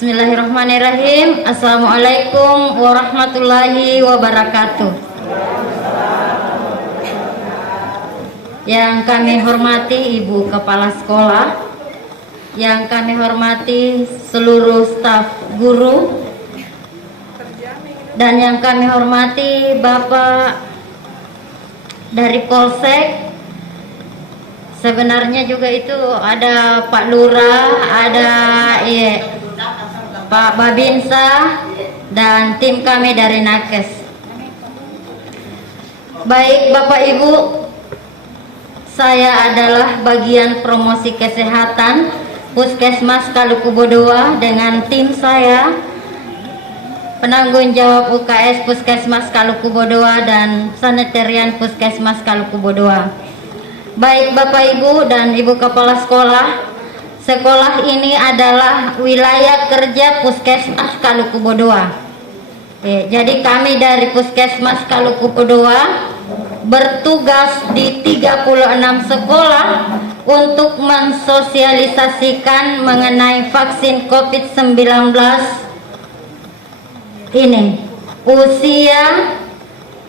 Bismillahirrahmanirrahim. Assalamualaikum warahmatullahi wabarakatuh. Yang kami hormati Ibu Kepala Sekolah, yang kami hormati seluruh staf guru, dan yang kami hormati Bapak dari Polsek. Sebenarnya juga itu ada Pak Lurah, ada Pak Babinsa, dan tim kami dari Nakes. Baik Bapak Ibu, saya adalah bagian promosi kesehatan Puskesmas Kalukubodoa dengan tim saya, penanggung jawab UKS Puskesmas Kalukubodoa dan sanitarian Puskesmas Kalukubodoa. Baik Bapak Ibu dan Ibu Kepala Sekolah, sekolah ini adalah wilayah kerja Puskesmas Kalukubodoa. Jadi kami dari Puskesmas Kalukubodoa bertugas di 36 sekolah untuk mensosialisasikan mengenai vaksin COVID-19 ini usia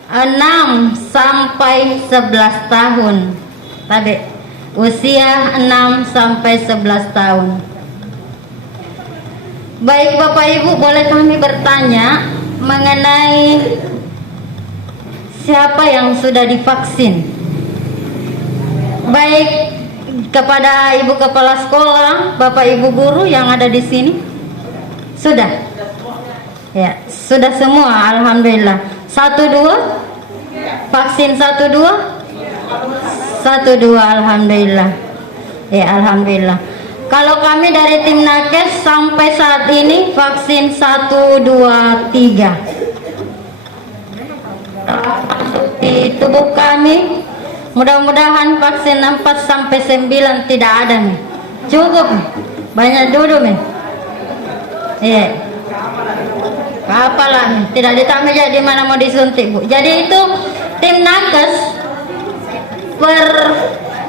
6 sampai 11 tahun. Tadi usia 6 sampai 11 tahun. Baik Bapak Ibu, boleh kami bertanya mengenai siapa yang sudah divaksin? Baik kepada Ibu Kepala Sekolah, Bapak Ibu guru yang ada di sini. Sudah? Ya, sudah semua, alhamdulillah. 1-2? Vaksin 1-2? 1-2, alhamdulillah. Ya, alhamdulillah. Kalau kami dari tim Nakes sampai saat ini vaksin 1-2-3 di tubuh kami. Mudah-mudahan vaksin 4 sampai 9 tidak ada nih. Cukup nih. Banyak dulu nih. Iya. Apalah nih, tidak ditambah jadi mana mau disuntik, Bu. Jadi itu tim Nakes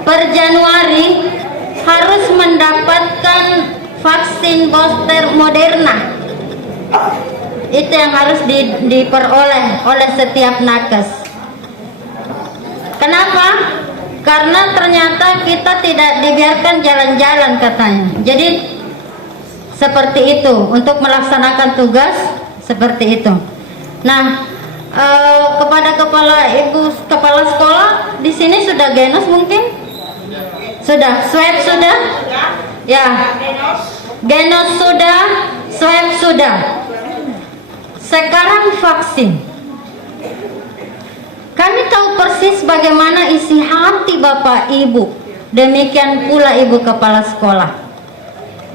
per Januari harus mendapatkan vaksin booster Moderna. Itu yang harus diperoleh oleh setiap Nakes. Kenapa? Karena ternyata kita tidak dibiarkan jalan-jalan katanya. Jadi seperti itu untuk melaksanakan tugas seperti itu. Nah, kepada Ibu Kepala Sekolah di sini sudah genos mungkin? Sudah, swab sudah? Ya. Genos sudah, swab sudah. Sekarang vaksin. Kami tahu persis bagaimana isi hati Bapak Ibu. Demikian pula Ibu Kepala Sekolah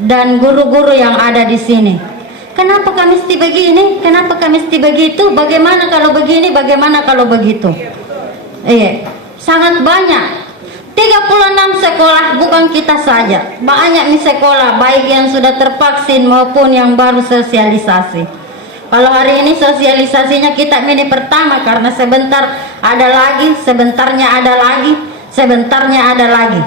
dan guru-guru yang ada di sini. Kenapa kami mesti begini? Kenapa kami mesti begitu? Bagaimana kalau begini? Bagaimana kalau begitu? Sangat banyak. 36 sekolah, bukan kita saja. Banyak nih sekolah, baik yang sudah tervaksin maupun yang baru sosialisasi. Kalau hari ini sosialisasinya kita ini pertama, karena sebentar ada lagi, sebentarnya ada lagi, sebentarnya ada lagi.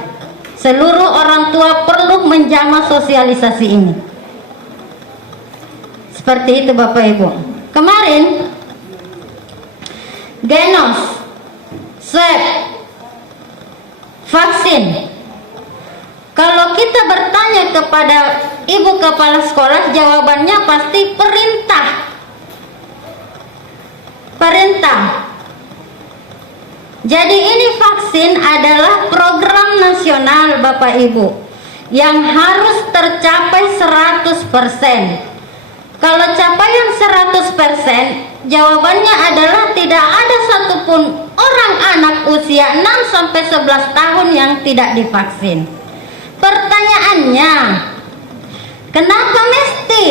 Seluruh orang tua perlu menjamah sosialisasi ini. Seperti itu Bapak Ibu. Kemarin genos, swab, vaksin. Kalau kita bertanya kepada Ibu Kepala Sekolah, jawabannya pasti perintah. Perintah. Jadi ini vaksin adalah program nasional Bapak Ibu yang harus tercapai 100%. Kalau capaian 100%, jawabannya adalah tidak ada satupun orang anak usia 6 sampai 11 tahun yang tidak divaksin. Pertanyaannya, kenapa mesti?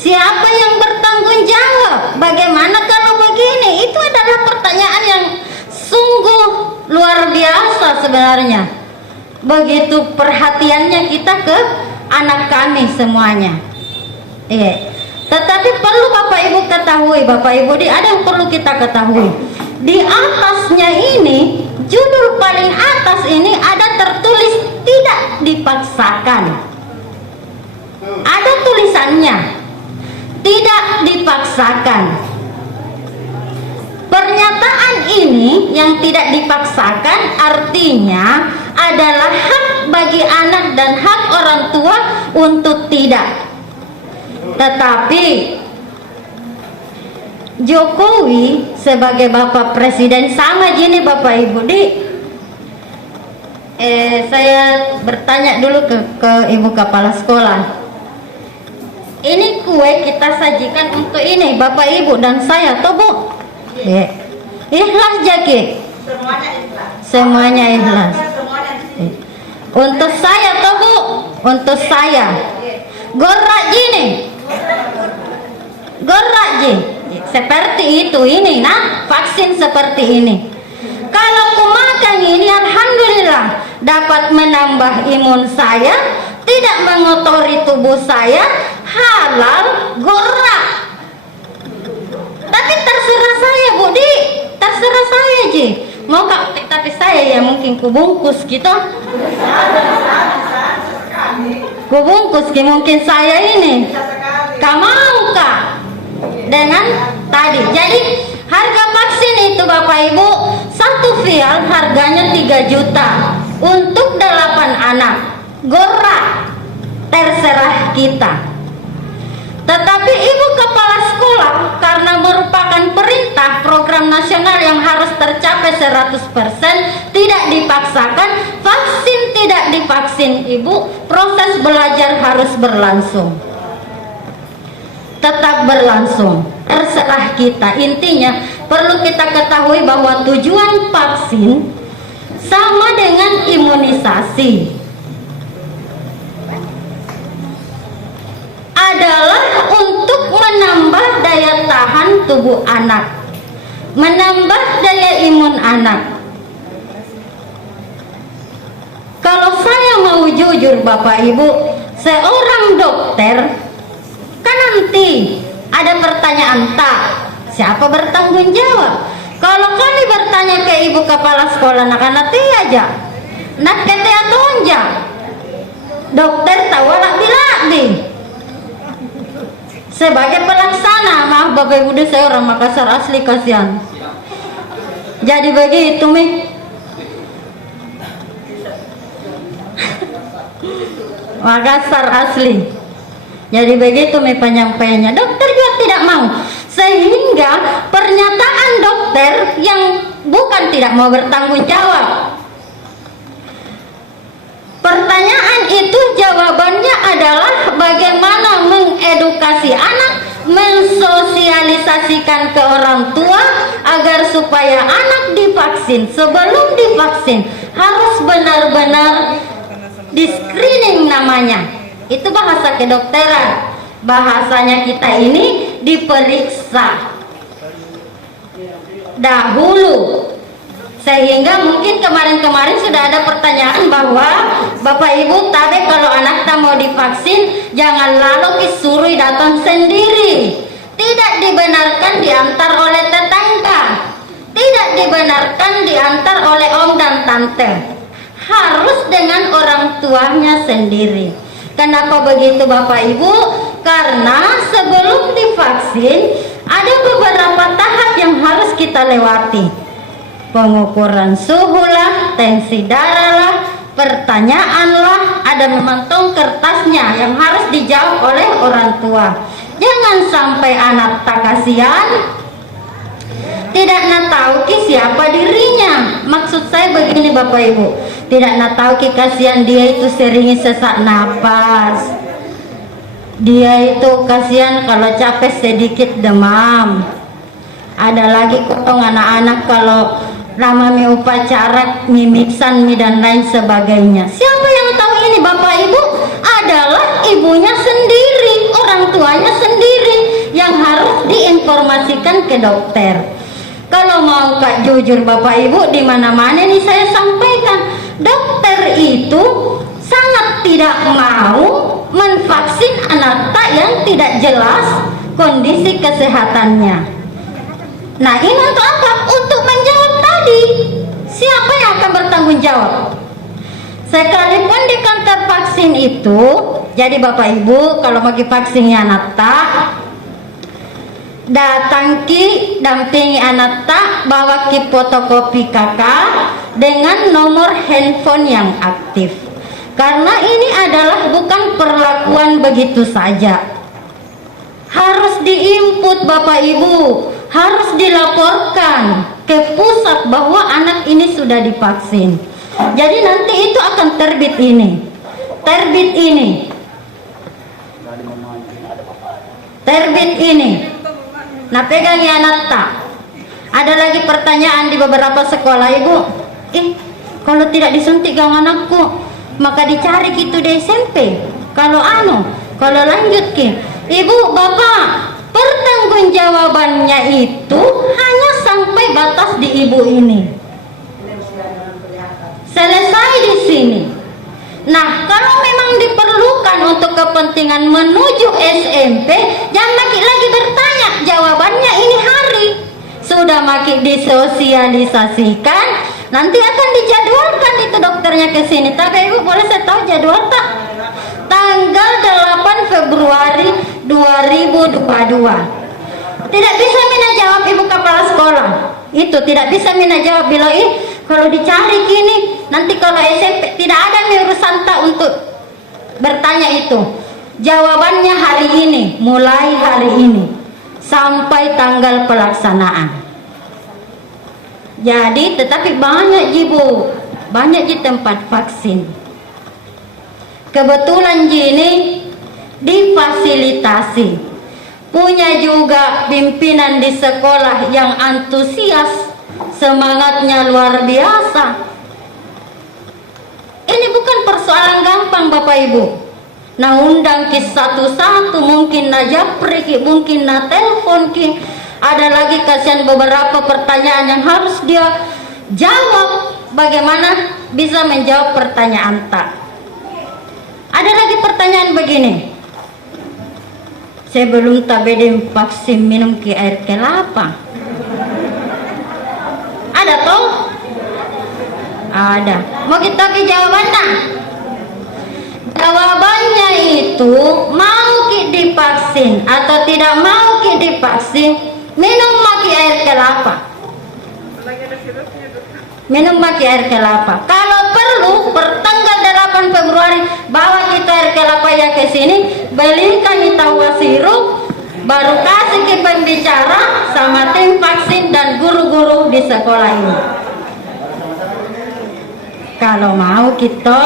Siapa yang bertanggung jawab? Bagaimana kalau begini? Itu adalah pertanyaan yang sungguh luar biasa sebenarnya. Begitu perhatiannya kita ke anak kami semuanya. Tetapi perlu Bapak Ibu ketahui, Bapak Ibu, ada yang perlu kita ketahui. Di atasnya ini, judul paling atas ini ada tertulis tidak dipaksakan. Ada tulisannya. dipaksakan. Pernyataan ini yang tidak dipaksakan artinya adalah hak bagi anak dan hak orang tua untuk tidak. Tetapi Jokowi sebagai Bapak Presiden sama gini Bapak Ibu saya bertanya dulu ke Ibu Kepala Sekolah. Ini kue kita sajikan untuk ini Bapak Ibu dan saya toh Bu? Ikhlas Jaki? Semuanya ikhlas. Untuk saya toh Bu? Untuk saya. Gorak gini. Gorak ji. Seperti itu ini nah, vaksin seperti ini. Kalau aku makan ini alhamdulillah dapat menambah imun saya, tidak mengotori tubuh saya, halal, gorak. Tapi terserah saya Budi, terserah saya Ji. Mau kak, tapi saya ya mungkin kubungkus gitu. Kubungkus mungkin saya ini. Kak mau kak dengan tadi. Jadi harga vaksin itu Bapak Ibu, satu vial harganya 3 juta untuk 8 anak. Gorak, terserah kita. Tetapi Ibu Kepala Sekolah karena merupakan perintah program nasional yang harus tercapai 100%, tidak dipaksakan, vaksin tidak divaksin Ibu, proses belajar harus berlangsung. Tetap berlangsung, terserah kita. Intinya perlu kita ketahui bahwa tujuan vaksin sama dengan imunisasi, adalah untuk menambah daya tahan tubuh anak, menambah daya imun anak. Kalau saya mau jujur Bapak Ibu, seorang dokter kan nanti ada pertanyaan tak, siapa bertanggung jawab? Kalau kami bertanya ke Ibu Kepala Sekolah nanti aja nak kete atonja dokter tawalak bilak sebagai pelaksana. Maaf Bapak Ibu, saya orang Makassar asli, kasihan. Jadi begitu Mi. Makassar asli. Jadi begitu Mi penyampaiannya. Dokter juga tidak mau. Sehingga pernyataan dokter yang bukan tidak mau bertanggung jawab. Pertanyaan itu jawabannya adalah bagaimana mengedukasi anak, mensosialisasikan ke orang tua agar supaya anak divaksin. Sebelum divaksin harus benar-benar di screening namanya. Itu bahasa kedokteran. Bahasanya kita ini diperiksa dahulu. Sehingga mungkin kemarin-kemarin sudah ada pertanyaan bahwa Bapak Ibu tabe kalau anak tak mau divaksin jangan lalu disuruh datang sendiri. Tidak dibenarkan diantar oleh tetangga, tidak dibenarkan diantar oleh om dan tante, harus dengan orang tuanya sendiri. Kenapa begitu Bapak Ibu? Karena sebelum divaksin ada beberapa tahap yang harus kita lewati. Pengukuran suhu lah, tensi darah lah, pertanyaan lah, ada memantong kertasnya yang harus dijawab oleh orang tua. Jangan sampai anak tak kasihan, tidak nak tahu ki siapa dirinya. Maksud saya begini Bapak Ibu, tidak nak tahu ki kasihan dia itu sering sesak napas, dia itu kasihan kalau capek sedikit demam. Ada lagi kotong anak-anak kalau lama mi upacara, mimiksan mi dan lain sebagainya. Siapa yang tahu ini Bapak Ibu? Adalah ibunya sendiri, orang tuanya sendiri yang harus diinformasikan ke dokter. Kalau mau kak jujur Bapak Ibu, di mana-mana nih saya sampaikan, dokter itu sangat tidak mau menvaksin anak tak yang tidak jelas kondisi kesehatannya. Nah ini untuk apa? Untuk menjawab tadi, siapa yang akan bertanggung jawab? Sekalipun di kantor vaksin itu, jadi Bapak Ibu kalau bagi vaksinnya anak tak, datang ki dampingi anak tak, bawa ki fotokopi kakak dengan nomor handphone yang aktif, karena ini adalah bukan perlakuan begitu saja, harus diinput Bapak Ibu, harus dilaporkan ke pusat bahwa anak ini sudah divaksin. Jadi nanti itu akan terbit ini, terbit ini. Nah, pegangi anak tak. Ada lagi pertanyaan di beberapa sekolah, Ibu. Kalau tidak disuntik gang anakku, maka dicari gitu di SMP. Kalau lanjut ki, Ibu, Bapak, pertanggungjawabannya itu hanya sampai batas di Ibu ini. Selesai di sini. Nah, kalau memang diperlukan untuk kepentingan menuju SMP, jangan lagi bertanya, jawabannya ini hari. Sudah makin disosialisasikan, nanti akan dijadwalkan itu dokternya ke sini. Tapi Ibu, boleh saya tahu jadwal tak? Tanggal 8 Februari 2022. Tidak bisa Mina jawab Ibu kepala sekolah. Itu tidak bisa Mina jawab bila kalau dicari kini, nanti kalau SMP tidak ada urusan tak untuk bertanya itu. Jawabannya hari ini, mulai hari ini sampai tanggal pelaksanaan. Jadi tetapi banyak Ibu, banyak di tempat vaksin. Kebetulan gini difasilitasi, punya juga pimpinan di sekolah yang antusias, semangatnya luar biasa. Ini bukan persoalan gampang Bapak Ibu. Nah, undang ki satu-satu, mungkin na japri ki, mungkin na telepon ki. Ada lagi kasihan beberapa pertanyaan yang harus dia jawab. Bagaimana bisa menjawab pertanyaan tak? Ada lagi pertanyaan begini. Saya belum tabedem vaksin minum ki air kelapa. Ada toh? Ada. Mau kita ke jawabannya? Jawabannya itu mau ki divaksin atau tidak mau ki divaksin, minum maki air kelapa. Minum maki air kelapa. Kalau perlu pertanggal 8 Februari bawa kita air kelapa ya ke sini, belikan kita sirup, baru kasih ke pembicara sama tim vaksin dan guru-guru di sekolah ini. Kalau mau kita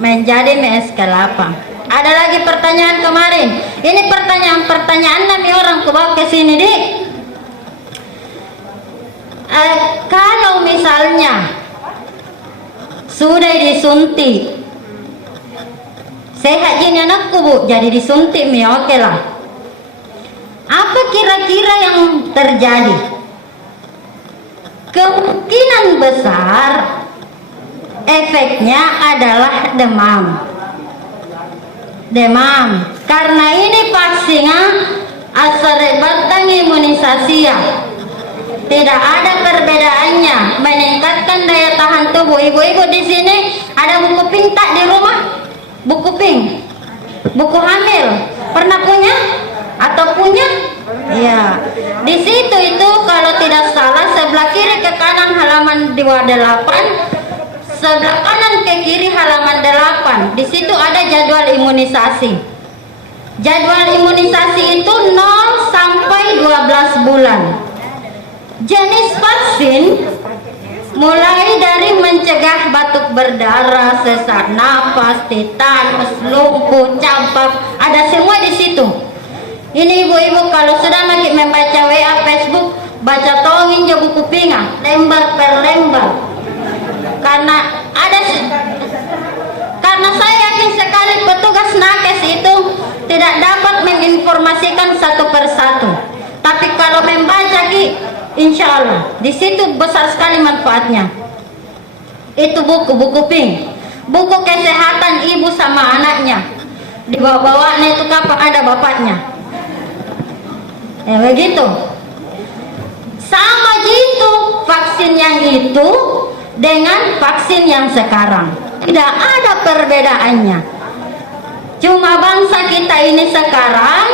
menjadi MS kelapa. Ada lagi pertanyaan kemarin. Ini pertanyaan nami orang ke bawah ke sini, Dik. Kalau misalnya sudah disuntik, sehat gini anakku Bu, jadi disuntik mi oke lah. Apa kira-kira yang terjadi? Kemungkinan besar efeknya adalah demam. Karena ini vaksinnya asal imunisasi ya. Tidak ada perbedaannya, meningkatkan daya tahan tubuh. Ibu-ibu di sini ada buku pink tak di rumah? Buku pink, buku hamil, pernah punya atau punya? Ya, di situ itu kalau tidak salah sebelah kiri ke kanan halaman 28, sebelah kanan ke kiri halaman 8. Di situ ada jadwal imunisasi. Jadwal imunisasi itu 0 sampai 12 bulan. Jenis vaksin mulai dari mencegah batuk berdarah, sesak napas, tetanus, lumpuh, campak, ada semua di situ. Ini ibu-ibu kalau sudah lagi membaca WA, Facebook, baca tongin je buku pinga, lembar per lembar. Karena saya yakin sekali petugas nakes itu tidak dapat menginformasikan satu persatu. Tapi kalau membaca insya Allah di situ besar sekali manfaatnya. Itu buku pink, buku kesehatan ibu sama anaknya. Di bawah-bawahnya itu kapan ada bapaknya. Begitu. Sama gitu vaksin yang itu dengan vaksin yang sekarang. Tidak ada perbedaannya. Cuma bangsa kita ini sekarang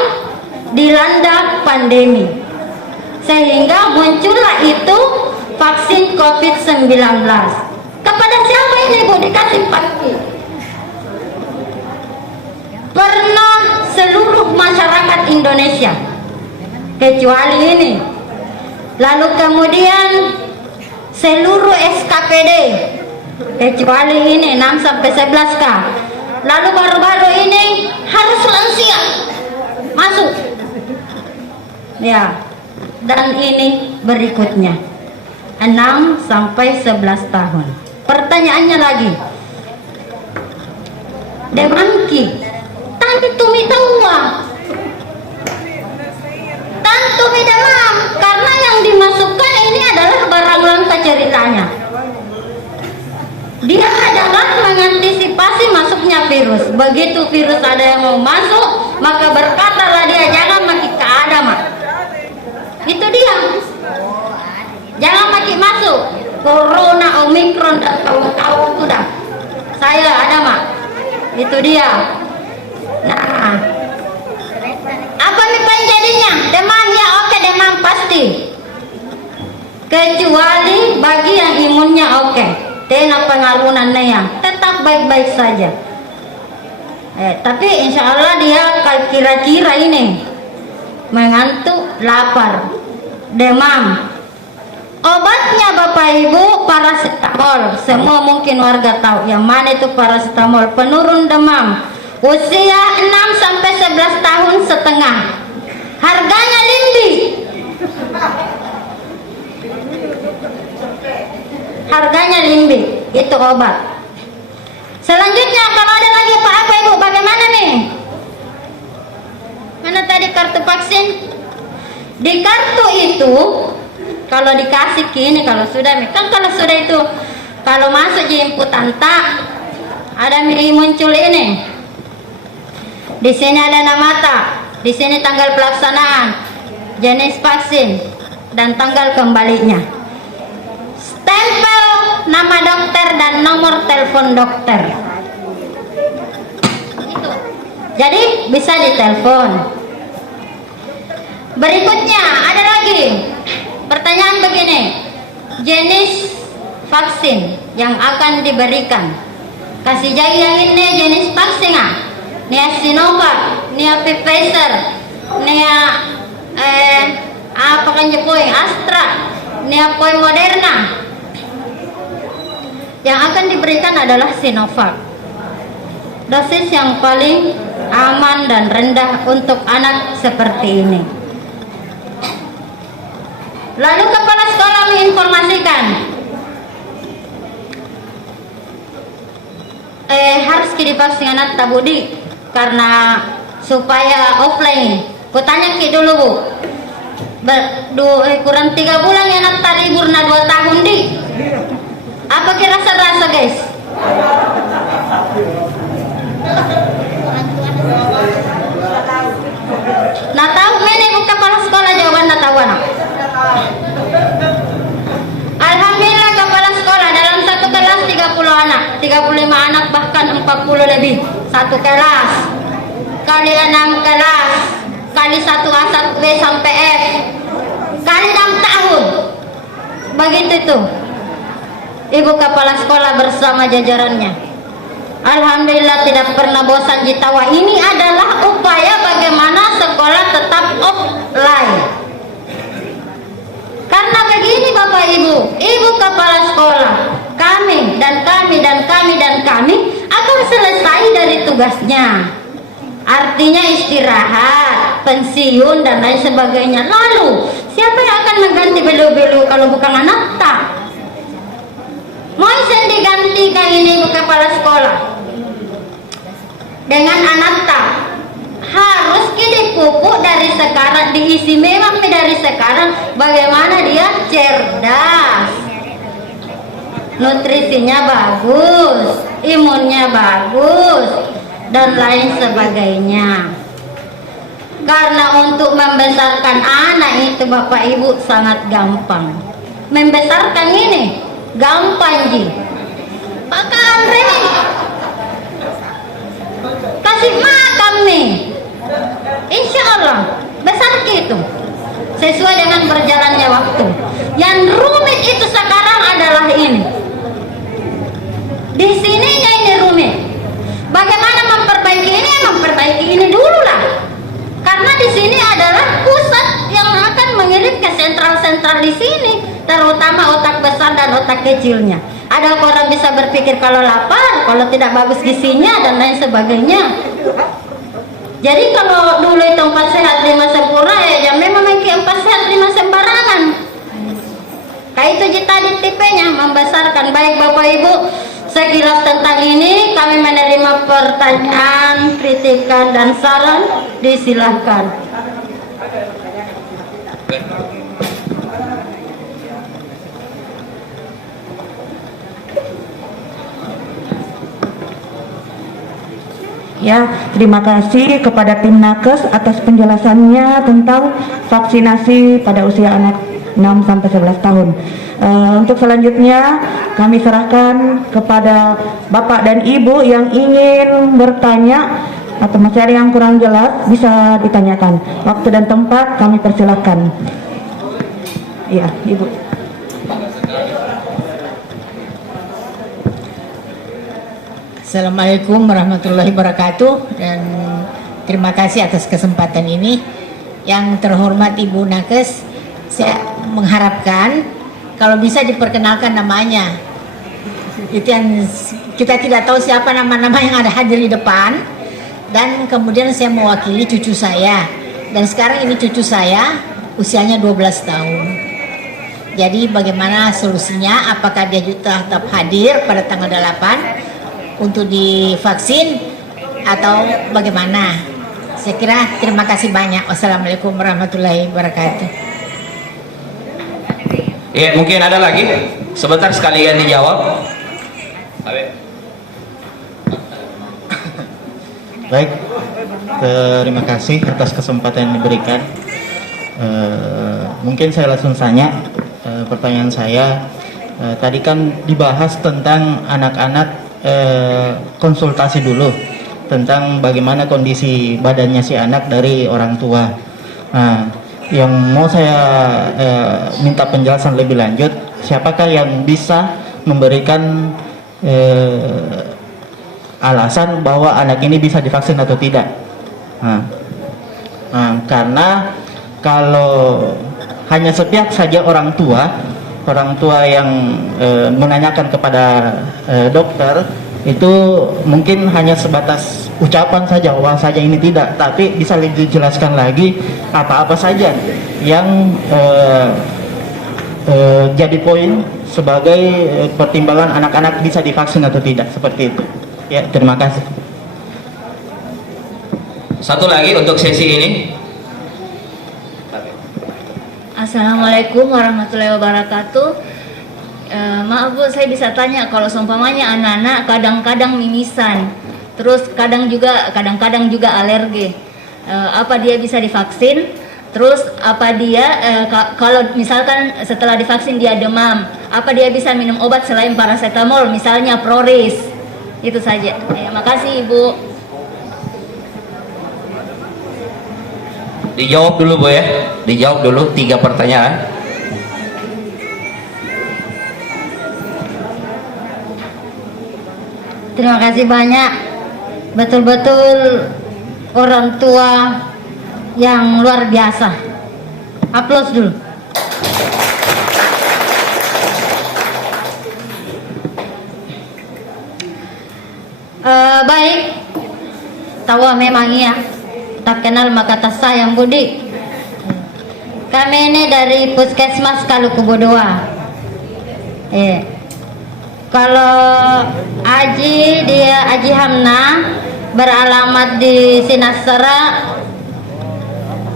dilanda pandemi, sehingga muncullah itu vaksin COVID-19. Kepada siapa ini Bu dikasih vaksin? Pernah seluruh masyarakat Indonesia, kecuali ini. Lalu kemudian seluruh SKPD, kecuali ini 6 sampai 11K. Lalu baru-baru ini harus lansia masuk. Ya. Dan ini berikutnya 6 sampai 11 tahun. Pertanyaannya lagi, demamki tumi tawa tumi demam, karena yang dimasukkan ini adalah barang langka ceritanya. Dia adalah mengantisipasi masuknya virus. Begitu virus ada yang mau masuk, maka berkatalah dia, jangan makin ke ada mak. Itu dia, jangan makin masuk. Corona, Omikron dan kawan-kawan sudah. Saya ada mak. Itu dia. Nah, apa nih jadinya? Demam ya, oke demam pasti. Kecuali bagi yang imunnya oke, tena pengalunannya yang tetap baik-baik saja. Tapi insya Allah dia kira-kira ini mengantuk, lapar, demam. Obatnya Bapak Ibu paracetamol. Semua mungkin warga tahu yang mana itu paracetamol, penurun demam. Usia 6 sampai 11 tahun setengah. Harganya limbi. Harganya limbi. Itu obat. Selanjutnya kalau ada lagi Pak apa Ibu, bagaimana nih? Mana tadi kartu vaksin? Di kartu itu kalau dikasih kini, kalau sudah itu, kalau masuk di inputan tak ada muncul ini. Di sini ada nama tak, di sini tanggal pelaksanaan, jenis vaksin dan tanggal kembalinya. Stempel nama dokter dan nomor telepon dokter. Itu. Jadi bisa ditelepon. Berikutnya ada lagi. Pertanyaan begini, jenis vaksin yang akan diberikan. Kasih jagi yang ini jenis vaksin Nia Sinovac, Nia Pfizer, Nia apa kan Jepoi, Astra, Nia Poi Moderna. Yang akan diberikan adalah Sinovac. Dosis yang paling aman dan rendah untuk anak seperti ini. Lalu kepala sekolah menginformasikan harus divaksin anak tabudi karena supaya offline. Kutanya ki dulu Bu, kurang 3 bulan ya anak libur na 2 tahun di. Apa kira rasa guys? Nah tahu mana Bu kepala sekolah jawaban nah tahu anak. Alhamdulillah kepala sekolah dalam satu kelas 30 anak, 35 anak bahkan 40 lebih. Satu kelas kali 6 kelas kali 1A 1B sampai F kali 6 tahun. Begitu tuh Ibu kepala sekolah bersama jajarannya. Alhamdulillah tidak pernah bosan ditawa. Ini adalah upaya bagaimana sekolah tetap offline. Karena begini Bapak Ibu, Ibu kepala sekolah, kami akan selesai dari tugasnya. Artinya istirahat, pensiun dan lain sebagainya. Lalu siapa yang akan mengganti belu-belu kalau bukan anak tak? Mau diganti kayak ini Ibu kepala sekolah dengan anak tak? Harus dipupuk dari sekarang, diisi memang dari sekarang bagaimana dia cerdas, nutrisinya bagus, imunnya bagus dan lain sebagainya. Karena untuk membesarkan anak itu Bapak Ibu sangat gampang. Membesarkan ini gampang ji. Pakai Andre kasih makan nih. Insya Allah pertumbuhan otak kecilnya. Ada orang bisa berpikir kalau lapar, kalau tidak bagus gizinya dan lain sebagainya. Jadi kalau dulu itu 4 sehat 5 sempurna, ya memang 4 sehat 5 sembarangan. Kayak itu tadi tipenya membesarkan. Baik Bapak Ibu, sekilas tentang ini kami menerima pertanyaan, kritikan dan saran, disilahkan. Ya, terima kasih kepada tim Nakes atas penjelasannya tentang vaksinasi pada usia anak 6-11 tahun. Untuk selanjutnya kami serahkan kepada Bapak dan Ibu yang ingin bertanya atau masih ada yang kurang jelas bisa ditanyakan. Waktu dan tempat kami persilahkan. Iya, Ibu. Assalamualaikum warahmatullahi wabarakatuh, dan terima kasih atas kesempatan ini. Yang terhormat Ibu Nakes, saya mengharapkan kalau bisa diperkenalkan namanya. Itu yang kita tidak tahu siapa nama-nama yang ada hadir di depan. Dan kemudian saya mewakili cucu saya, dan sekarang ini cucu saya usianya 12 tahun. Jadi bagaimana solusinya? Apakah dia tetap hadir pada tanggal 8 untuk divaksin atau bagaimana? Saya kira terima kasih banyak. Wassalamualaikum warahmatullahi wabarakatuh. Ya, mungkin ada lagi. Sebentar sekalian dijawab. Baik, terima kasih atas kesempatan yang diberikan. Mungkin saya langsung tanya. Pertanyaan saya tadi kan dibahas tentang anak-anak, konsultasi dulu tentang bagaimana kondisi badannya si anak dari orang tua. Nah, yang mau saya minta penjelasan lebih lanjut, siapakah yang bisa memberikan alasan bahwa anak ini bisa divaksin atau tidak? Karena kalau hanya sepihak saja orang tua yang menanyakan kepada dokter, itu mungkin hanya sebatas ucapan saja, wah saja ini tidak, tapi bisa lebih dijelaskan lagi apa-apa saja yang jadi poin sebagai pertimbangan anak-anak bisa divaksin atau tidak, seperti itu. Ya, terima kasih. Satu lagi untuk sesi ini. Assalamualaikum warahmatullahi wabarakatuh. Maaf Bu, saya bisa tanya, kalau seumpamanya anak-anak kadang-kadang mimisan, terus kadang-kadang juga alergi, apa dia bisa divaksin? Terus apa dia kalau misalkan setelah divaksin dia demam, apa dia bisa minum obat selain paracetamol, misalnya Proris? Itu saja. Makasih Ibu. Dijawab dulu Bu ya. Dijawab dulu 3 pertanyaan. Terima kasih banyak. Betul-betul orang tua yang luar biasa. Aplaus dulu. Baik. Tahu memang iya. Tak kenal maka tak sayang budi. Kami ini dari Puskesmas Kalukubo 2. Kalau Aji Hamna beralamat di Sinasara,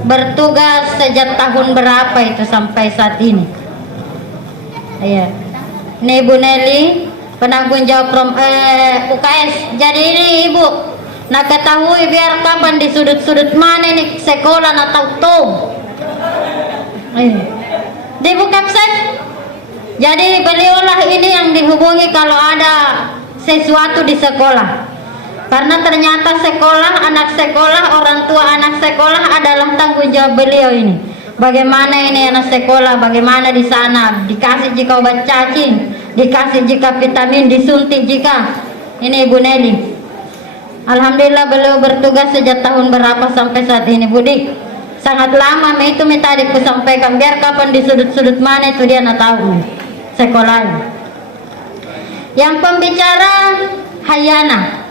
bertugas sejak tahun berapa itu sampai saat ini? Ini Ibu Nelly, penanggung jawab UKS. Jadi ini Ibu, nak ketahui biar kapan di sudut-sudut mana nih sekolah atau tuh di Bukapsen. Jadi beliaulah ini yang dihubungi kalau ada sesuatu di sekolah, karena ternyata sekolah, anak sekolah, orang tua anak sekolah adalah tanggung jawab beliau ini. Bagaimana ini anak sekolah, bagaimana di sana dikasih jika obat cacing, dikasih jika vitamin, disuntik jika. Ini Ibu Nelly. Alhamdulillah beliau bertugas sejak tahun berapa sampai saat ini Budi. Sangat lama itu tadi ku sampaikan, biar kapan di sudut-sudut mana itu dia nak tahu. sekolah. Yang pembicara Hayana.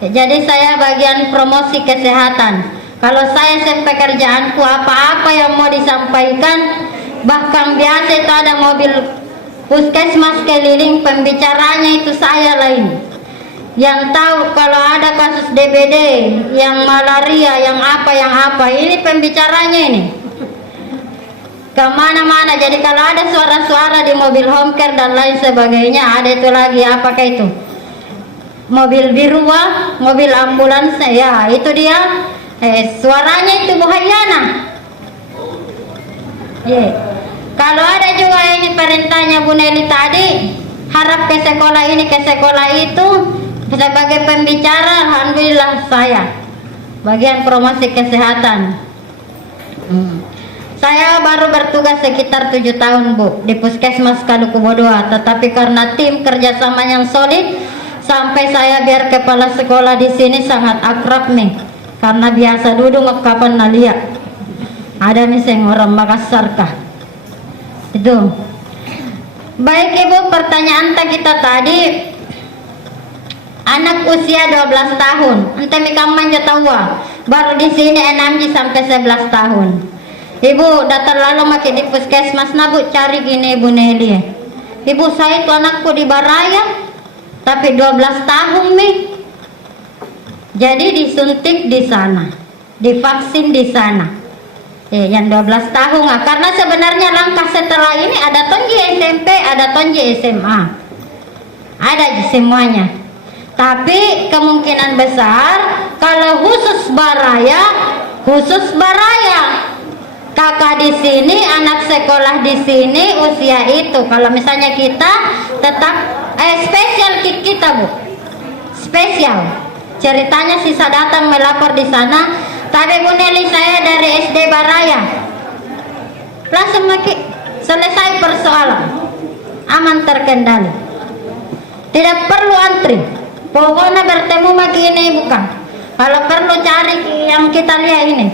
Jadi saya bagian promosi kesehatan. Kalau saya pekerjaanku apa-apa yang mau disampaikan, bahkan biasa itu ada mobil puskesmas keliling, pembicaranya itu saya lain. Yang tahu kalau ada kasus DBD, yang malaria, yang apa, ini pembicaranya ini. Kemana-mana, jadi kalau ada suara-suara di mobil home care dan lain sebagainya, ada itu lagi, apakah itu? Mobil biru, mobil ambulans, ya itu dia. Suaranya itu Bu Hayana. Kalau ada juga ini perintahnya Bu Nelly tadi, harap ke sekolah ini, ke sekolah itu, sebagai pembicara, alhamdulillah saya bagian promosi kesehatan. Saya baru bertugas sekitar 7 tahun Bu di Puskesmas Kalukubodoa, tetapi karena tim kerjasama yang solid, sampai saya biar kepala sekolah di sini sangat akrab nih, karena biasa duduk kapan nalia. Ada miseng orang Makassar kah? Itu. Baik Ibu, pertanyaan kita tadi, anak usia 12 tahun, ente mikaman tawa, baru di sini 6 sampai 11 tahun. Ibu datang lalu makin di puskesmas, Bu cari gini Bu Nelly. Ibu saya itu anakku di Baraya, tapi 12 tahun nih. Jadi disuntik di sana, divaksin di sana. Yang 12 tahun, karena sebenarnya langkah setelah ini ada tonji SMP, ada tonji SMA, ada semuanya. Tapi kemungkinan besar kalau khusus Baraya, kakak di sini, anak sekolah di sini usia itu. Kalau misalnya kita tetap spesial kita Bu, spesial. Ceritanya sisa datang melapor di sana, tapi Bu Nelly saya dari SD Baraya, langsung selesai persoalan, aman terkendali, tidak perlu antri. Pokoknya bertemu maki ini bukan. Kalau perlu cari yang kita lihat ini,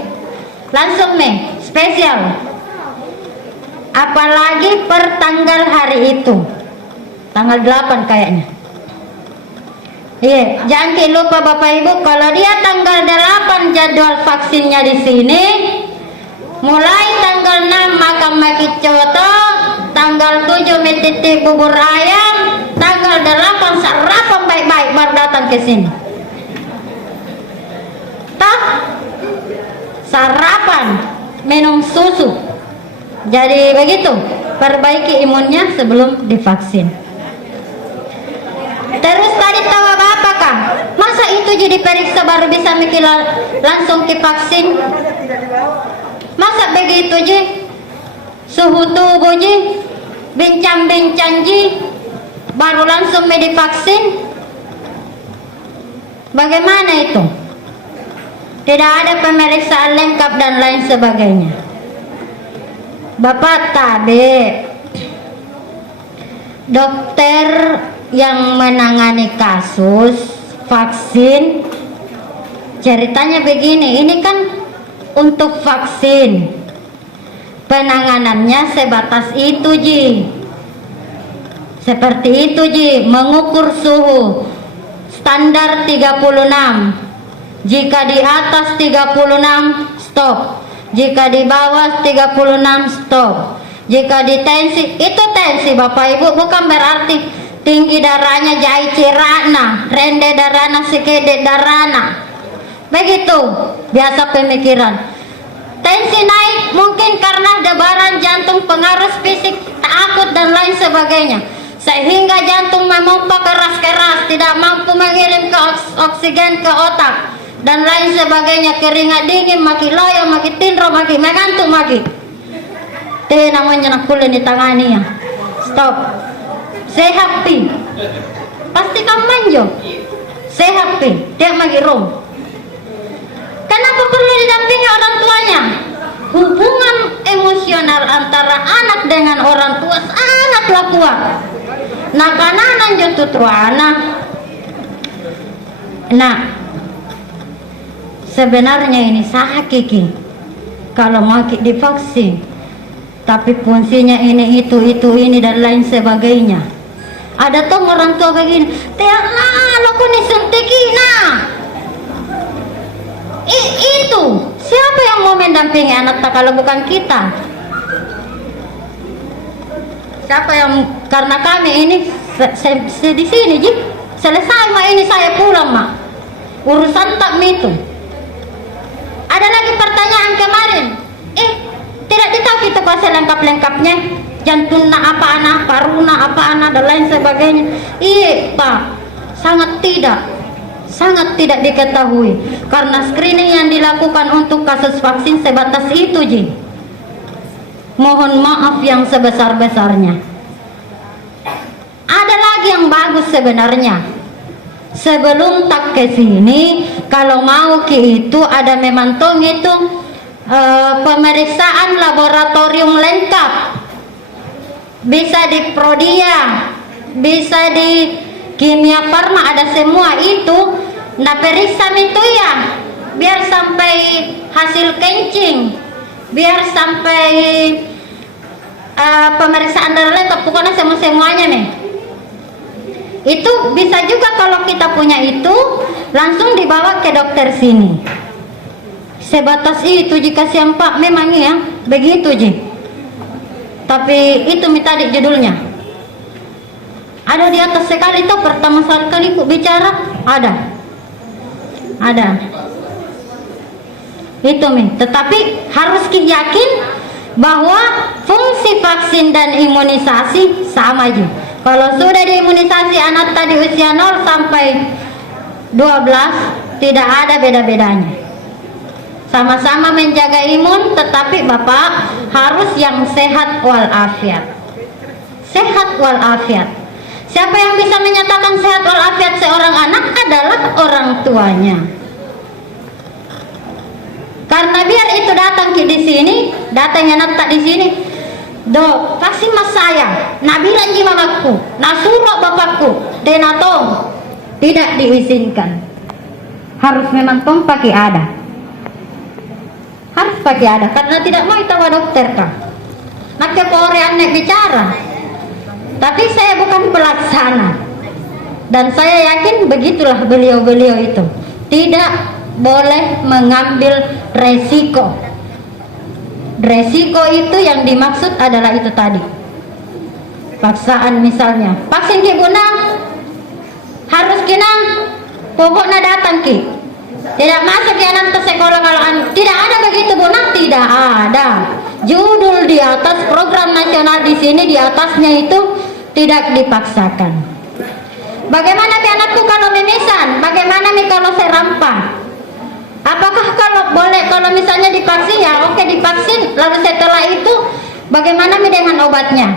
langsung nih spesial. Apalagi per tanggal hari itu, tanggal 8 kayaknya. Iya, jangan lupa Bapak Ibu, kalau dia tanggal 8 jadwal vaksinnya di sini, mulai tanggal 6 makan maki coto, tanggal 7 mititi bubur ayam, tanggal 8 sarapan baik-baik baru datang ke sini. Toh sarapan, minum susu. Jadi begitu, perbaiki imunnya sebelum divaksin. Terus tadi tahu apa Kang? Masa itu jadi periksa baru bisa mikir langsung ke vaksin? Masa begitu ji? Suhu tubuh ji, bincang-bincang ji, baru langsung divaksin? Bagaimana itu? Tidak ada pemeriksaan lengkap dan lain sebagainya. Bapak tadi dokter yang menangani kasus vaksin, ceritanya begini, ini kan untuk vaksin penanganannya sebatas itu ji, seperti itu ji, mengukur suhu standar 36, jika di atas 36 stop, jika di bawah 36 stop, jika di tensi, itu tensi Bapak Ibu, bukan berarti tinggi darahnya jai cirana, rende darahnya sekede darahnya, begitu biasa pemikiran. Tensi naik mungkin karena debaran jantung, pengaruh fisik, takut dan lain sebagainya, sehingga jantung memompa keras-keras, tidak mampu mengirim ke oksigen ke otak dan lain sebagainya, keringat dingin, maki loyo, maki tindro, maki mengantuk, maki namanya nak kulen ditangani ya. Stop. Sehat pi, pasti kamu manjo. Sehat pi, dia magi rom. Kenapa perlu didampingi orang tuanya? Hubungan emosional antara anak dengan orang tua sangatlah kuat. Nah, kananan jatuh tua anak. Nah, sebenarnya ini sah kiki. Kalau mau divaksin, tapi fungsinya ini ini dan lain sebagainya. Ada tuh orang tua kayak gini, "Tialah, lo kok disuntikin nah?" Itu siapa yang mau mendampingi anak tak kalau bukan kita? Siapa yang, karena kami ini di sini Ji, selesai mak ini saya pulang mak, urusan tak itu. Ada lagi pertanyaan kemarin, tidak ditahu kita kuasa lengkap-lengkapnya, jantungnya apa anak, paruna apa anak dan lain sebagainya. Iya Pak, sangat tidak diketahui karena screening yang dilakukan untuk kasus vaksin sebatas itu Ji. Mohon maaf yang sebesar-besarnya. Ada lagi yang bagus sebenarnya. Sebelum tak ke sini, kalau mau ke itu ada memantong itu pemeriksaan laboratorium lengkap. Bisa di Prodia, bisa di Kimia Farma, ada semua itu. Nah periksa itu ya, biar sampai hasil kencing, biar sampai pemeriksaan darah lengkap, pokoknya semuanya nih. Itu bisa juga kalau kita punya itu langsung dibawa ke dokter sini. Sebatas itu jika siapa memang ya begitu Ji. Tapi itu tadi judulnya. Ada di atas sekali itu pertama kali ku bicara ada. Itu tetapi harus yakin bahwa fungsi vaksin dan imunisasi sama aja. Kalau sudah diimunisasi anak tadi usia 0 sampai 12 tidak ada beda-bedanya. Sama-sama menjaga imun, tetapi Bapak harus yang sehat walafiat. Sehat walafiat. Siapa yang bisa menyatakan sehat walafiat seorang anak adalah orang tuanya. Karena biar itu datang ke di sini, datangnya tak di sini. Dok, vaksin mas saya, nak bilang ji mamaku, nak suruh bapakku, denatong, tidak diizinkan. Harus memang tong pakai ada. Harus pakai ada, karena tidak mau tahu dokter kah. Nak ke Korea nek bicara. Tapi saya bukan pelaksana. Dan saya yakin begitulah beliau-beliau itu. Tidak boleh mengambil resiko. Resiko itu yang dimaksud adalah itu tadi. Paksaan misalnya, vaksin ki guna harus kina pokoknya datang ki. Tidak masuk ya anak ke sekolah kalau tidak ada begitu guna, tidak ada. Judul di atas program nasional di sini di atasnya itu tidak dipaksakan. Bagaimana mi anakku kalau mimisan? Bagaimana mi kalau serampang? Apakah kalau boleh kalau misalnya divaksin ya oke divaksin, lalu setelah itu bagaimana mi dengan obatnya?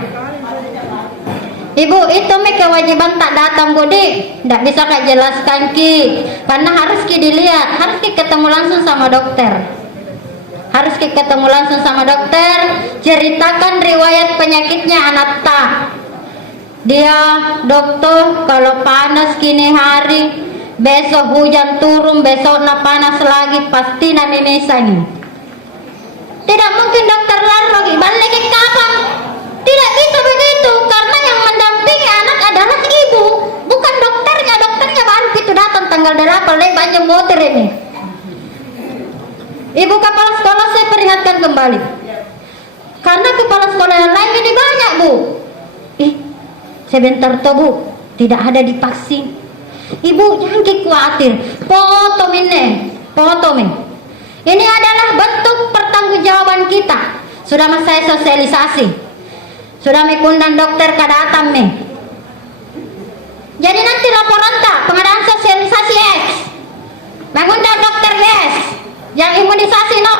Ibu itu mi kewajiban tak datang Budi, tidak bisa kak jelaskan ki, karena harus ki dilihat, harus ki ketemu langsung sama dokter, harus ki ketemu langsung sama dokter, ceritakan riwayat penyakitnya anak tak. Dia dokter kalau panas kini hari, besok hujan turun, besok na panas lagi, pasti na mimisan. Tidak mungkin dokter lagi balik ke kapan? Tidak bisa begitu, karena yang mendampingi anak adalah ibu, bukan dokternya. Dokternya baru itu datang tanggal 8 banyak motor ini. Ibu kepala sekolah saya peringatkan kembali, karena kepala sekolah yang lain ini banyak Bu. Sebentar toh Bu, tidak ada divaksin. Ibu jangan khawatir, foto ini. Ini adalah bentuk pertanggungjawaban kita. Sudah mas saya sosialisasi, sudah mengundang dokter ke datang nih. Jadi nanti laporan tak pengadaan sosialisasi X, mengundang dokter yes, yang imunisasi no,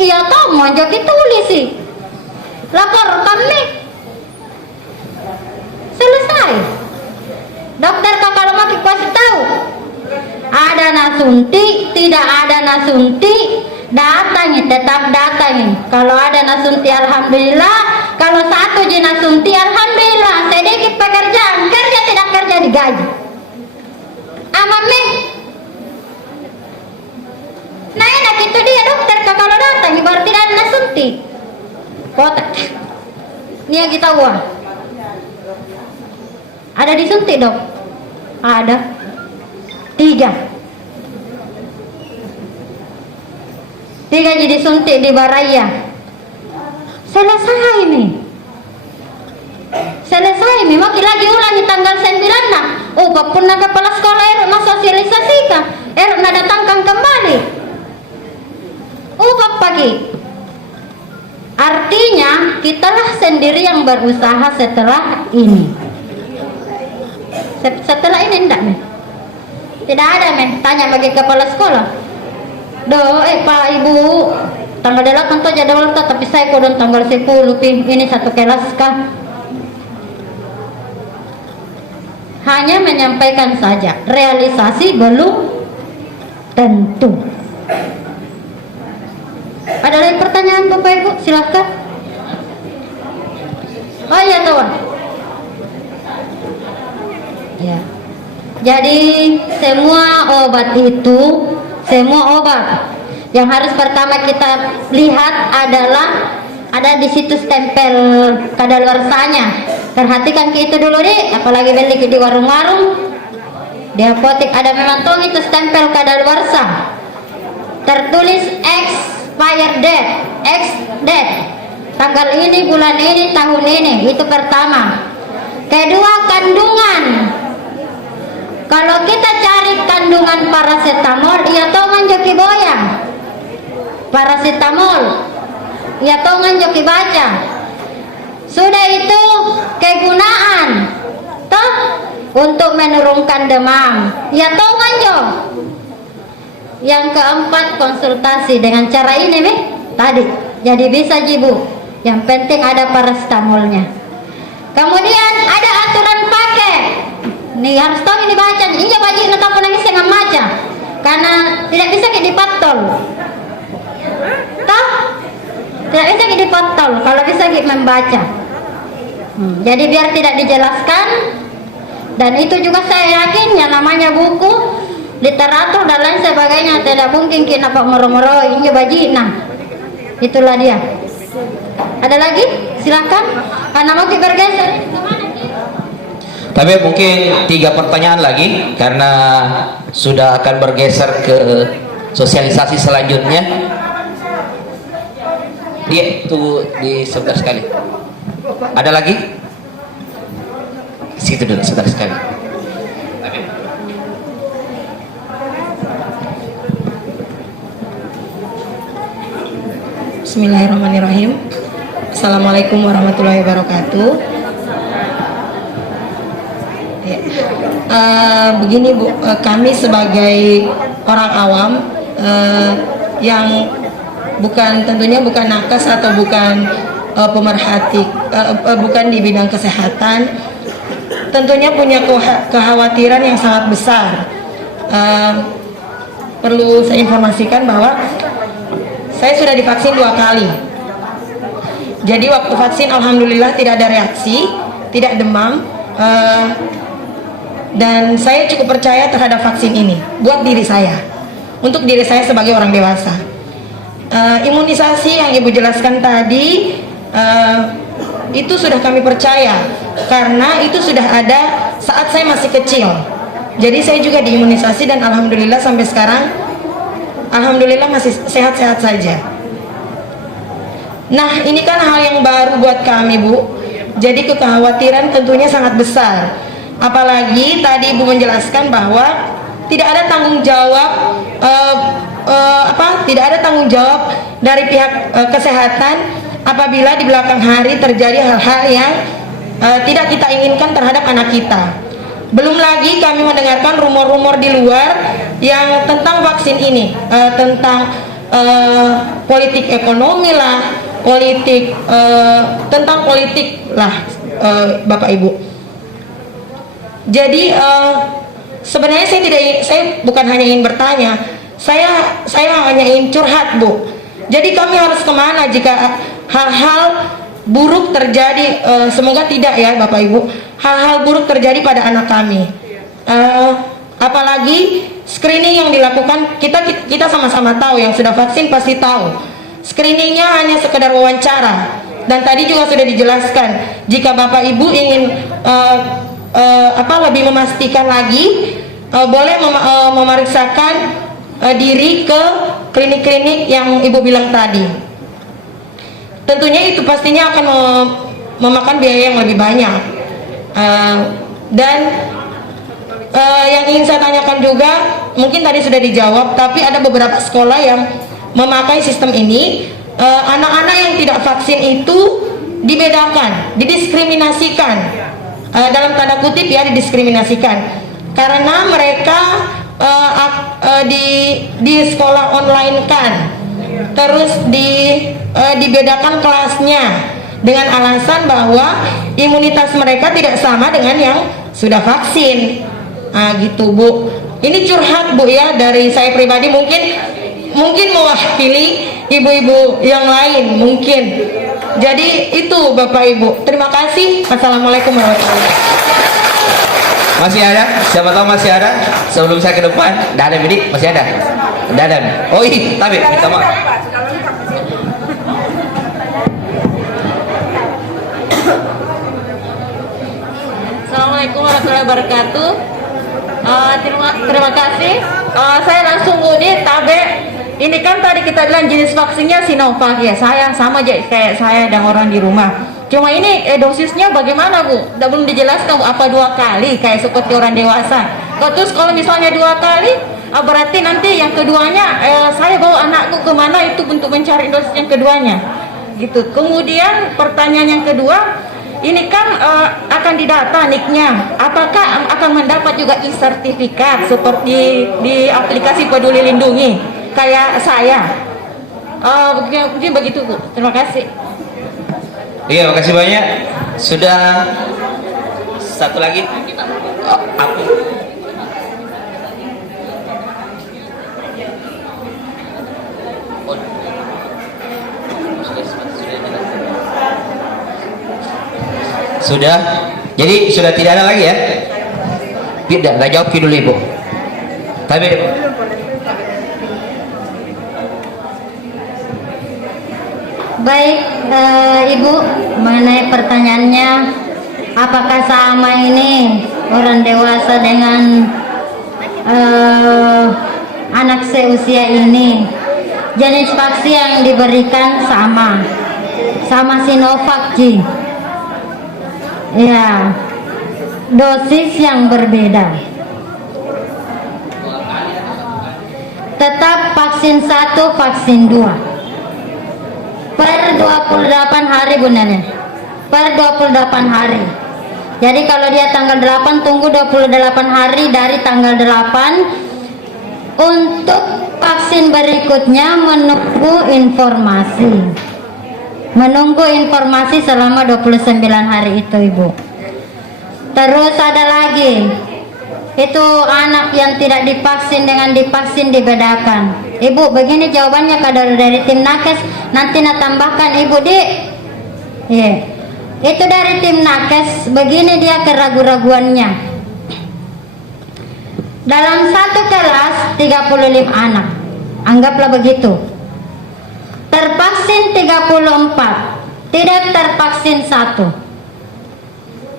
iya toh mau jadi tulis sih. Lapor kami. Selesai. Dokter kalau mau kasih tahu ada nasunti, tidak ada nasunti, datangi, tetap datangi. Kalau ada nasunti alhamdulillah, kalau satu je nasunti alhamdulillah, sedikit pekerjaan, kerja tidak kerja digaji. Aman nih. Nah enak itu dia dokter kalau datangi baru tidak ada nasunti. Kota Nia kita uang. Ada disuntik dok? Ada. 3 jadi suntik di Baraya. Selesai nih. Maki lagi ulangi tanggal 9 nah. Oh, pernah kepala sekolah erok na sosialisasikan. Erok na datangkan kembali. Pagi. Artinya kitalah sendiri yang berusaha setelah ini. Setelah ini enggak nih? Tidak ada men. Tanya bagi kepala sekolah. Pak Ibu, tanggal 8 tuh jadwal tuh, tapi saya kodon tanggal 10 ini satu kelas kah? Hanya menyampaikan saja, realisasi belum tentu. Ada lagi pertanyaan Bapak Ibu? Silahkan. Oh iya kawan. Ya. Jadi semua obat yang harus pertama kita lihat adalah ada di situ stempel kadaluarsanya. Perhatikan ke itu dulu deh, apalagi beli di warung-warung, di apotek ada memang tuh itu stempel kadaluarsa, tertulis expired date, tanggal ini, bulan ini, tahun ini. Itu pertama. Kedua, kandungan. Kalau kita cari kandungan paracetamol, ya tongan joki boyang. Paracetamol, ya tongan joki baca. Sudah itu kegunaan, toh untuk menurunkan demam, ya tongan jo. Yang keempat, konsultasi dengan cara ini nih tadi. Jadi bisa jibu. Yang penting ada paracetamolnya. Kemudian ada aturan pakai. Nih harus tahu ini baca. Ini baju tetap nangis dengan baca. Karena tidak bisa dipatol. Toh? Tidak bisa dipatol kalau bisa membaca. Jadi biar tidak dijelaskan. Dan itu juga saya yakin yang namanya buku, literatur dan lain sebagainya tidak mungkin kita moro-moro ini bajina. Itulah dia. Ada lagi? Silakan. Karena mau bergeser. Tapi mungkin 3 pertanyaan lagi karena sudah akan bergeser ke sosialisasi selanjutnya. Dia tuh di sebentar sekali. Ada lagi? Situ dulu sebentar sekali. Bismillahirrahmanirrahim. Assalamualaikum warahmatullahi wabarakatuh. Ya. Begini Bu, kami sebagai orang awam yang tentunya bukan nakes atau bukan pemerhati, bukan di bidang kesehatan, tentunya punya kekhawatiran yang sangat besar. Perlu saya informasikan bahwa saya sudah divaksin 2 kali. Jadi waktu vaksin alhamdulillah tidak ada reaksi, tidak demam, dan saya cukup percaya terhadap vaksin ini buat diri saya, untuk diri saya sebagai orang dewasa. Imunisasi yang Ibu jelaskan tadi itu sudah kami percaya karena itu sudah ada saat saya masih kecil. Jadi saya juga diimunisasi dan alhamdulillah sampai sekarang alhamdulillah masih sehat-sehat saja. Nah, ini kan hal yang baru buat kami, Bu. Jadi kekhawatiran tentunya sangat besar. Apalagi tadi Ibu menjelaskan bahwa tidak ada tanggung jawab tidak ada tanggung jawab dari pihak kesehatan apabila di belakang hari terjadi hal-hal yang tidak kita inginkan terhadap anak kita. Belum lagi kami mendengarkan rumor-rumor di luar yang tentang vaksin ini, tentang politik ekonomi lah, tentang politik lah, Bapak Ibu. Jadi sebenarnya saya bukan hanya ingin bertanya, saya hanya ingin curhat, Bu. Jadi kami harus kemana jika hal-hal buruk terjadi? Semoga tidak ya Bapak Ibu, hal-hal buruk terjadi pada anak kami. Apalagi screening yang dilakukan, kita sama-sama tahu, yang sudah vaksin pasti tahu. Screeningnya hanya sekedar wawancara, Dan tadi juga sudah dijelaskan, jika Bapak Ibu ingin lebih memastikan lagi, boleh memeriksakan diri ke klinik-klinik yang Ibu bilang tadi. Tentunya itu pastinya akan memakan biaya yang lebih banyak. Dan yang ingin saya tanyakan juga, mungkin tadi sudah dijawab, tapi ada beberapa sekolah yang memakai sistem ini. Anak-anak yang tidak vaksin itu dibedakan, didiskriminasikan, dalam tanda kutip ya, didiskriminasikan karena mereka di sekolah online kan, terus dibedakan kelasnya dengan alasan bahwa imunitas mereka tidak sama dengan yang sudah vaksin. Gitu Bu, ini curhat Bu ya dari saya pribadi, mungkin mewakili ibu-ibu yang lain mungkin. Jadi itu Bapak Ibu, terima kasih. Assalamualaikum warahmatullahi wabarakatuh. Masih ada? Siapa tahu masih ada? Sebelum saya ke depan, Dadam ini masih ada? Dadam. Oh iya, tapi minta maaf. Assalamualaikum warahmatullahi wabarakatuh. Terima kasih. Saya langsung Budi Tabe. Ini kan tadi kita bilang jenis vaksinnya Sinovac ya. Saya sama aja kayak saya dan orang di rumah. Cuma ini dosisnya bagaimana Bu? Belum dijelaskan Bu, apa 2 kali kayak seperti orang dewasa. Terus kalau misalnya 2 kali, berarti nanti yang keduanya saya bawa anakku kemana itu untuk mencari dosis yang keduanya. Gitu. Kemudian pertanyaan yang kedua, ini kan akan didata NIK-nya. Apakah akan mendapat juga e-sertifikat seperti di aplikasi Peduli Lindungi kayak saya? Mungkin begitu Bu. Terima kasih. Iya, makasih banyak. Sudah satu lagi. Aku. Sudah. Jadi sudah tidak ada lagi ya? Tidak, nggak jawab dulu Ibu. Tapi Baik, Ibu, mengenai pertanyaannya, apakah sama ini orang dewasa dengan anak seusia ini? Jenis vaksin yang diberikan sama Sinovac Ji. Ya, dosis yang berbeda. Tetap vaksin 1, vaksin 2. Per 28 hari Bu Nenek. Per 28 hari. Jadi kalau dia tanggal 8, tunggu 28 hari dari tanggal 8. Untuk vaksin berikutnya menunggu informasi. Menunggu informasi selama 29 hari itu Ibu. Terus ada lagi, itu anak yang tidak divaksin dengan divaksin dibedakan. Ibu, begini jawabannya kalau dari tim Nakes. Nanti tambahkan Ibu Dik. Yeah. Itu dari tim Nakes. Begini dia keraguan-raguannya. Dalam satu kelas 35 anak, anggaplah begitu. Tervaksin 34, tidak tervaksin 1.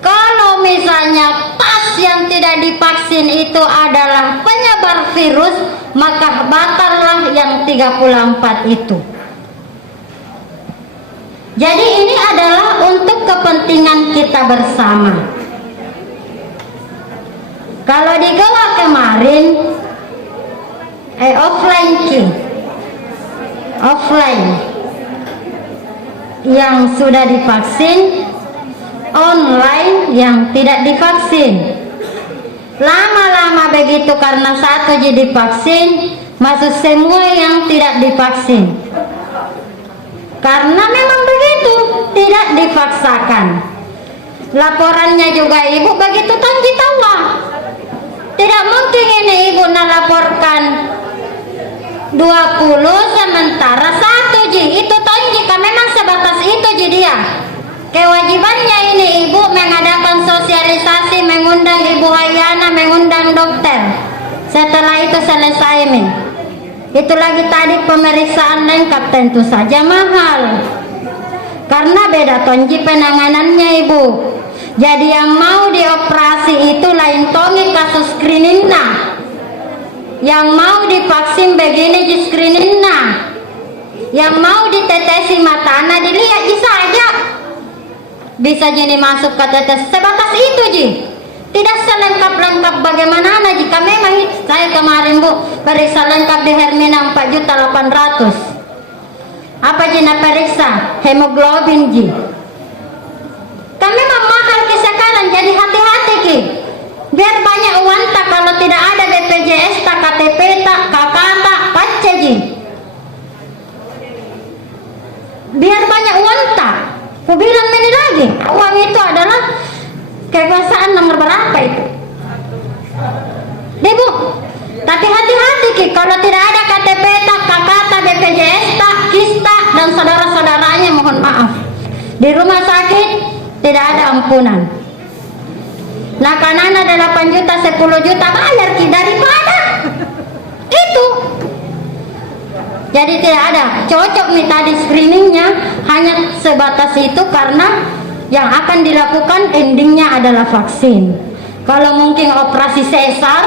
Kalau misalnya pas yang tidak divaksin itu adalah penyebar virus, maka batallah yang 34 itu. Jadi ini adalah untuk kepentingan kita bersama. Kalau di Goa kemarin offline yang sudah divaksin, online yang tidak divaksin. Lama-lama begitu karena satu jadi divaksin, masuk semua yang tidak divaksin. Karena memang begitu, tidak dipaksakan. Laporannya juga Ibu begitu Tanji tawa. Tidak mungkin ini Ibu laporkan 20 sementara 1 Ji. Itu Tanji kan memang sebatas itu Ji dia. Kewajibannya ini Ibu mengadakan sosialisasi, mengundang Ibu Hayana, mengundang dokter. Setelah itu selesai nih. Itu lagi tadi pemeriksaan lengkap, tentu saja mahal. karena beda tonji penanganannya Ibu. Jadi yang mau dioperasi itu lain tongi kasus screening nah, yang mau divaksin begini di screening nah, yang mau ditetesi matana dilihat saja, bisa jadi masuk ke tetes sebatas itu ji, tidak selengkap-lengkap bagaimana jika memang saya kemarin Bu periksa lengkap di Hermina 4.800.000. Apa ji na periksa hemoglobin ji, kan memang mahal ki sekarang, jadi hati-hati ki, biar banyak uang tak kalau tidak ada BPJS tak KTP tak kakak tak pace ji, biar banyak uang tak. Aku bilang ini lagi, uang itu adalah kekuasaan nomor berapa itu? Ibu, tapi hati-hati ki, kalau tidak ada KTP tak, kakak tak, BPJS tak, KIS tak, dan saudara-saudaranya mohon maaf, di rumah sakit tidak ada ampunan. Nah kanan ada 8 juta, 10 juta bayar ki daripada itu. Jadi tidak ada cocok nih tadi screeningnya, hanya sebatas itu karena yang akan dilakukan endingnya adalah vaksin. Kalau mungkin operasi sesar,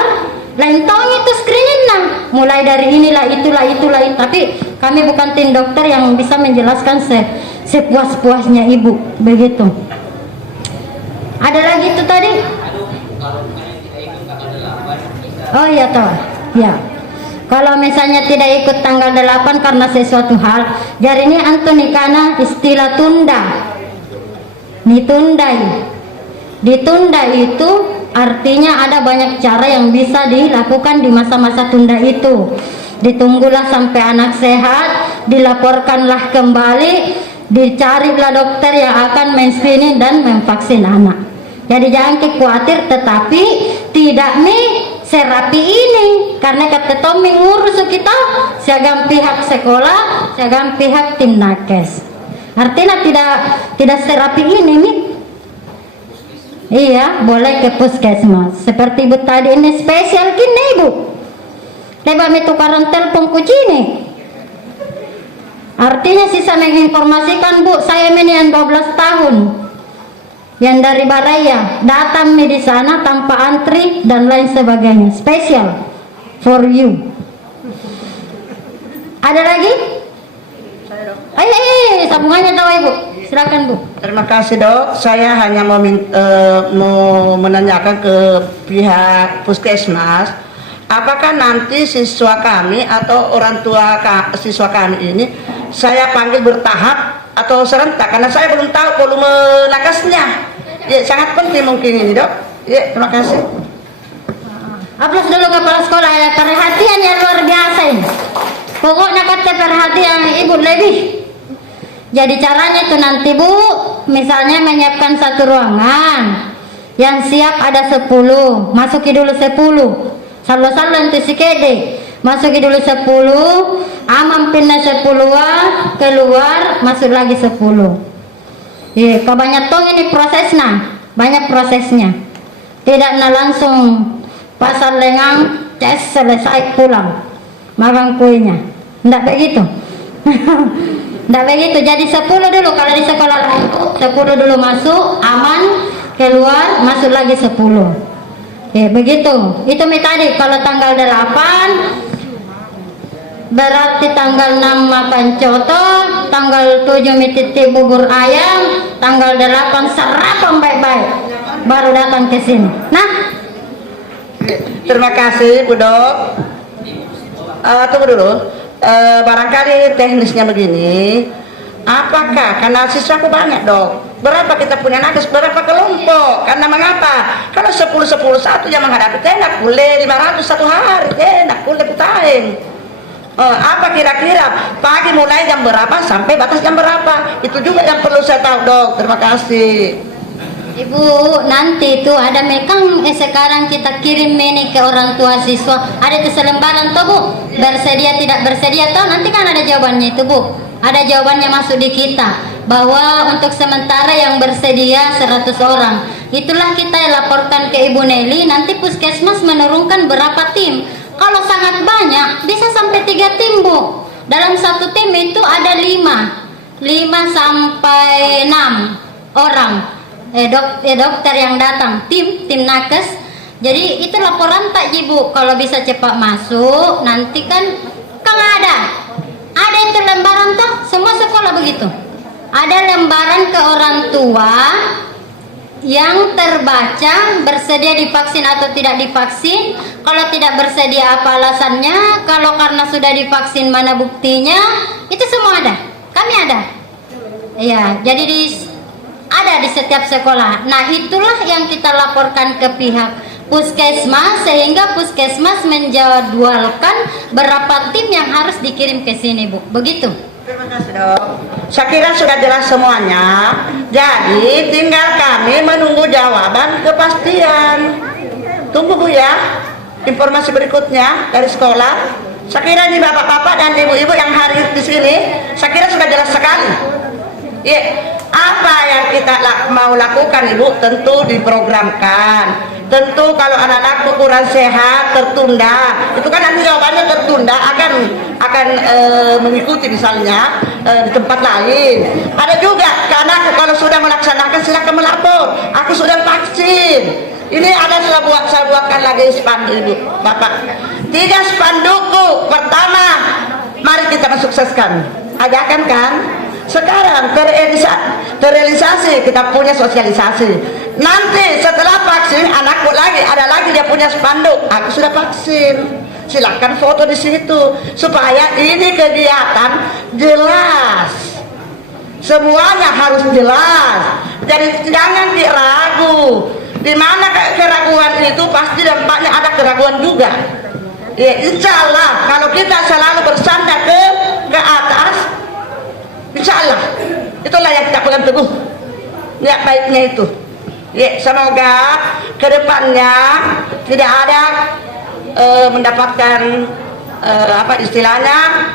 lain tahun itu screening nah, mulai dari inilah itulah, tapi kami bukan tim dokter yang bisa menjelaskan sepuas-puasnya Ibu begitu. Ada lagi itu tadi? Oh iya toh, ya. Kalau misalnya tidak ikut tanggal 8 karena sesuatu hal, jadi ini Antoni karena istilah tunda, ditunda itu artinya ada banyak cara yang bisa dilakukan di masa-masa tunda itu. Ditunggulah sampai anak sehat, dilaporkanlah kembali, dicarilah dokter yang akan men-screening dan memvaksin anak. Jadi jangan khawatir, tetapi tidak serapi ini karena kata Tommy ngurus kita siagam pihak sekolah, siagam pihak tim nakes. Artinya tidak serapi ini nih. Iya, boleh ke puskesmas. Seperti Ibu tadi ini spesial kini Ibu. Coba tukaran telepon kucing. Artinya sisa menginformasikan Bu, saya ini yang 12 tahun. Yang dari Baraya datang di sana tanpa antri dan lain sebagainya, special for you. Ada lagi? Sambungannya tahu Ibu, silakan Bu. Terima kasih Dok, saya hanya mau menanyakan ke pihak puskesmas, apakah nanti siswa kami atau orang tua siswa kami ini saya panggil bertahap atau serentak, karena saya belum tahu volume nakesnya. Ya, sangat penting mungkin ini Dok. Ya, terima kasih. Aplaus dulu kepala sekolah ya, perhatian yang luar biasa ini. Pokoknya kata perhatian Ibu lebih. Jadi caranya itu nanti Bu, misalnya menyiapkan satu ruangan yang siap ada 10, masuki dulu 10. Salo-salo nanti si kede, masuki dulu 10, amam pindah 10, keluar masuk lagi 10. Iya, kebanyakan ini prosesnya, banyak prosesnya. Tidak langsung pasar lengang, ces selesai pulang, makan kuenya. Tidak begitu. Tidak begitu. Jadi 10 dulu kalau di sekolah 10 dulu masuk, aman, keluar, masuk lagi 10. Ya, begitu. Itu tadi kalau tanggal 8 berarti tanggal 6 makan coto, tanggal 7 mititi bubur ayam, tanggal 8 sarapan baik-baik, baru datang ke sini. Nah, terima kasih Bu Dok. Tunggu dulu. Barangkali teknisnya begini, apakah karena siswaku banyak Dok, berapa kita punya nakes, berapa kelompok, karena mengapa kalau 10 satu yang menghadapi tenak boleh 500 satu hari, tenak boleh putahin. Apa kira-kira pagi mulai jam berapa sampai batas jam berapa, itu juga yang perlu saya tahu Dok. Terima kasih Ibu. Nanti itu ada mekang sekarang kita kirim ini ke orang tua siswa, ada itu selembaran tuh Bu, bersedia tidak bersedia tuh, nanti kan ada jawabannya itu Bu, ada jawabannya masuk di kita bahwa untuk sementara yang bersedia 100 orang, itulah kita laporkan ke Ibu Nelly, nanti puskesmas menurunkan berapa tim. Kalau sangat banyak bisa sampai 3 tim Bu, dalam satu tim itu ada 5 5 sampai 6 orang dokter yang datang, tim nakes. Jadi itu laporan tak Ibu, kalau bisa cepat masuk, nanti kan ada itu lembaran toh, semua sekolah begitu. Ada lembaran ke orang tua yang terbaca bersedia divaksin atau tidak divaksin. Kalau tidak bersedia apa alasannya, kalau karena sudah divaksin mana buktinya, itu semua ada. Kami ada. Ya, jadi ada di setiap sekolah. Nah, itulah yang kita laporkan ke pihak Puskesmas, sehingga Puskesmas menjadwalkan berapa tim yang harus dikirim ke sini, Bu. Begitu. Terima kasih, Dok. Saya kira sudah jelas semuanya. Jadi tinggal kami menunggu jawaban kepastian. Tunggu, Bu, ya. Informasi berikutnya dari sekolah. Saya kira ini bapak-bapak dan ibu-ibu yang hadir di sini, saya kira sudah jelas sekali. Ya, apa yang kita mau lakukan, Ibu? Tentu diprogramkan. Tentu kalau anak-anak kurang sehat tertunda, itu kan nanti jawabannya tertunda akan mengikuti misalnya di tempat lain. Ada juga karena kalau sudah melaksanakan silakan melapor. Aku sudah vaksin. Ini ada saya buatkan lagi spanduk, Ibu, Bapak. 3 spandukku. Pertama, mari kita mensukseskan. Ajakan kan? Sekarang terrealisasi, kita punya sosialisasi. Nanti setelah vaksin, anakku lagi ada lagi dia punya spanduk. Aku sudah vaksin. Silakan foto di situ supaya ini kegiatan jelas. Semuanya harus jelas. Jadi jangan diragu. Di mana keraguan itu pasti dampaknya ada keraguan juga. Ya, insya Allah kalau kita selalu bersandar ke atas, insya Allah itulah yang kita pegang teguh niat baiknya itu. Ya, semoga kedepannya tidak ada mendapatkan apa istilahnya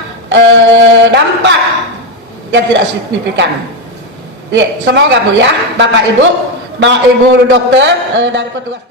dampak yang tidak signifikan. Ya, semoga, Bu, ya, Bapak Ibu dokter dari petugas